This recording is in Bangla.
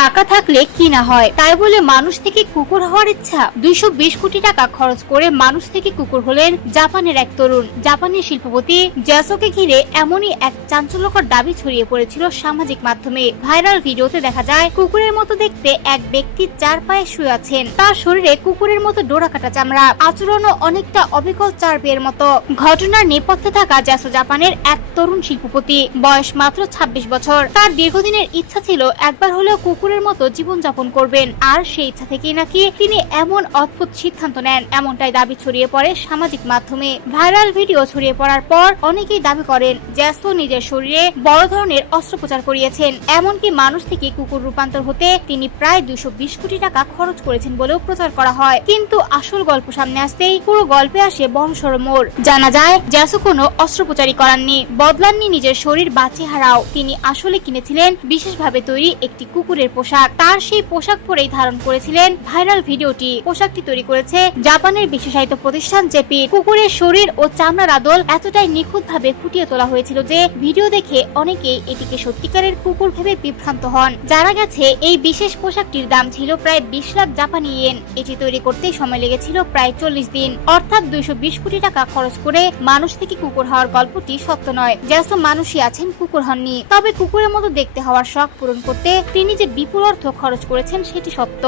টাকা থাকলে কি না হয়, তাই বলে মানুষ থেকে কুকুর হওয়ার ইচ্ছা। 220 কোটি টাকা খরচ করে মানুষ থেকে কুকুর হলেন জাপানের এক তরুণ। জাপানের শিল্পপতি জ্যাসোকে ঘিরে এমনই এক চাঞ্চল্যকর দাবি ছড়িয়ে পড়েছিল সামাজিক মাধ্যমে। ভাইরাল ভিডিওতে দেখা যায় কুকুরের মতো দেখতে এক ব্যক্তি 4 পায়ে শুয়ে আছেন। তার শরীরে কুকুরের মতো ডোরাকাটা চামড়া, আচরণও অনেকটা অবিকল চার্পের মতো। ঘটনার নেপথ্যে থাকা জ্যাসো জাপানের এক তরুণ শিল্পপতি, বয়স মাত্র 26 বছর। তার দীর্ঘদিনের ইচ্ছা ছিল একবার হলেও কুকুরের মতো জীবনযাপন করবেন, আর সেই ইচ্ছা থেকেই নাকি তিনি এমন অদ্ভুত সিদ্ধান্ত নেন, এমনটাই দাবি ছড়িয়ে পড়ে সামাজিক মাধ্যমে। ভাইরাল ভিডিও ছড়িয়ে পড়ার পর অনেকেই দাবি করেন জ্যাসো নিজের শরীরে বড় ধরনের অস্ত্রোপচার করিয়েছেন, এমনকি মানুষ থেকে কুকুর রূপান্তর হতে তিনি প্রায় 220 কোটি টাকা খরচ করেছেন বলেও প্রচার করা হয়। কিন্তু আসল গল্প সামনে আসতেই পুরো গল্পে আসে বড়সড় মোড়। জানা যায় জ্যাসো কোনো অস্ত্রোপচারই করাননি, বদলাননি নিজের শরীর বা চেহারাও। তিনি আসলে কিনেছিলেন বিশেষভাবে তৈরি একটি কুকুরের পোশাক। তার সেই পোশাক পরেই ধারণ করেছিলেন ভাইরাল ভিডিওটি। পোশাকটি তৈরি করেছে জাপানের বিশেষায়িত প্রতিষ্ঠান জেপির। কুকুরের শরীর ও চামড়ার আদল এতটাই নিখুঁতভাবে ফুটিয়ে তোলা হয়েছিল যে ভিডিও দেখে অনেকেই এটিকে সত্যিকারের কুকুর ভেবে বিভ্রান্ত হন। জানা গেছে এই বিশেষ পোশাকটির দাম ছিল প্রায় 20 লাখ জাপানি ইয়েন। এটি তৈরি করতে সময় লেগেছিল প্রায় 40 দিন, অর্থাৎ 220 কোটি টাকা খরচ করে মানুষ থেকে কুকুর হওয়ার গল্পটি সত্য নয়। জ্যাসো মানুষই আছেন, কুকুর হননি। তবে কুকুরের মতো দেখতে হওয়ার শখ পূরণ করতে তিনি যে বিপুল অর্থ খরচ করেছেন সেটি সত্য।